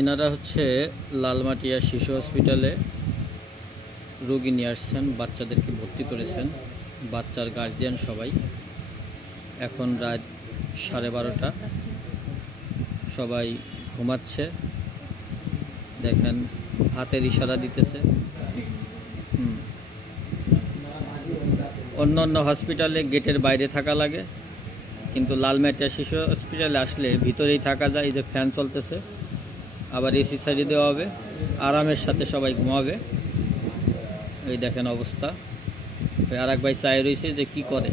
এনারা হচ্ছে লালমাটিয়া শিশু হসপিটালে রোগী নিয়ে আসছেন, বাচ্চাদেরকে ভর্তি করেছেন, বাচ্চার গার্জিয়ান সবাই। এখন রাত 12:30, সবাই ঘুমাচ্ছে। দেখেন হাতের ইশারা দিতেছে। অন্য অন্য হসপিটালে গেটের বাইরে থাকা লাগে, কিন্তু লালমাটিয়া শিশু হসপিটালে আসলে ভিতরেই থাকা যায়। এই যে ফ্যান চলতেছে, আবার এসি ছাড়িয়ে দেওয়া হবে, আরামের সাথে সবাই ঘুমাবে। এই দেখেন অবস্থা। আর এক ভাই চাই রয়েছে যে কি করে।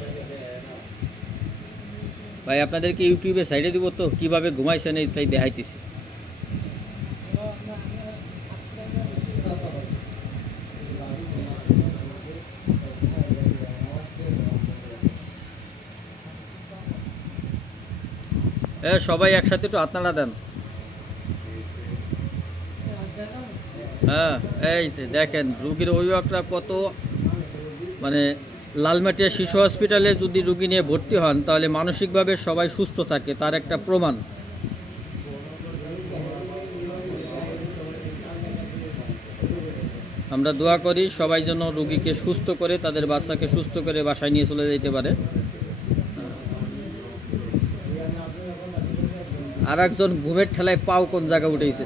ভাই আপনাদেরকে ইউটিউবে সাইডে দিব তো, কিভাবে ঘুমাইছেন এই তাই দেখাইতেছি। সবাই একসাথে একটু হাত নাড়া দেন। হ্যাঁ, এই দেখেন রুগীর অভিভাবকরা কত, মানে লালমাটিয়া শিশু হসপিটালে যদি রুগী নিয়ে ভর্তি হন তাহলে মানসিকভাবে সবাই সুস্থ থাকে, তার একটা প্রমাণ। আমরা দোয়া করি সবাই যেন রুগীকে সুস্থ করে, তাদের বাচ্চাকে সুস্থ করে বাসায় নিয়ে চলে যেতে পারে। আর একজন ঘুমের ঠেলায় পাও কোন জায়গায় উঠেছে।